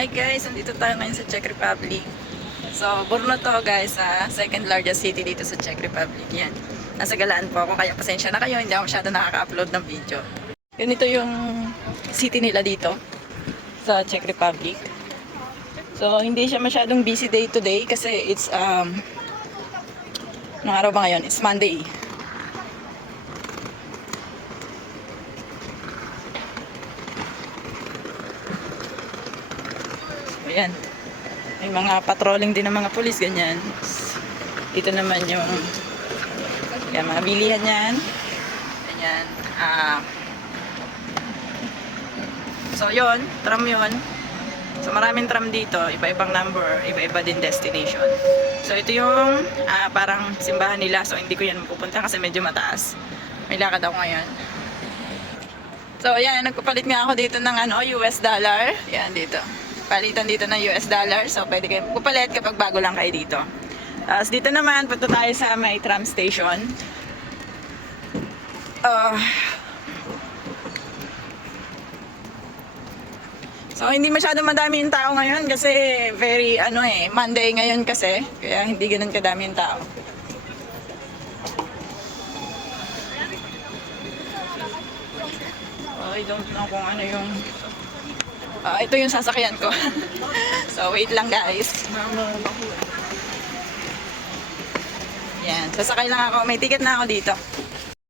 Hi guys, nandito tayo ngayon sa Czech Republic. So, Brno to guys, second largest city dito sa Czech Republic. Yan. Nasa galaan po ako, kaya pasensya na kayo, hindi ako masyado nakaka-upload ng video. Ganito yung city nila dito sa Czech Republic. So, hindi siya masyadong busy day to day kasi it's, anong araw ba ngayon? It's Monday. Ayan. May mga patrolling din ng mga pulis, ganyan. Dito naman yung yan, mga bilihan yan. Ganyan. So, yun. Tram yun. So, maraming tram dito. Iba-ibang number. Iba-iba din destination. So, ito yung parang simbahan nila. So, hindi ko yan mapupunta kasi medyo mataas. May lakad ako ngayon. So, ayan. Nagpapalit nga ako dito ng US dollar. Yan, dito. Palitan dito ng US dollar. So, pwede kayo pupalit kapag bago lang kayo dito. Tapos, dito naman, punta tayo sa may tram station. So, hindi masyado madami yung tao ngayon kasi very, Monday ngayon kasi. Kaya hindi ganun kadami yung tao. I don't know kung ano yung ito yung sasakyan ko. So, wait lang guys. Yan, sasakay lang ako. May ticket na ako dito.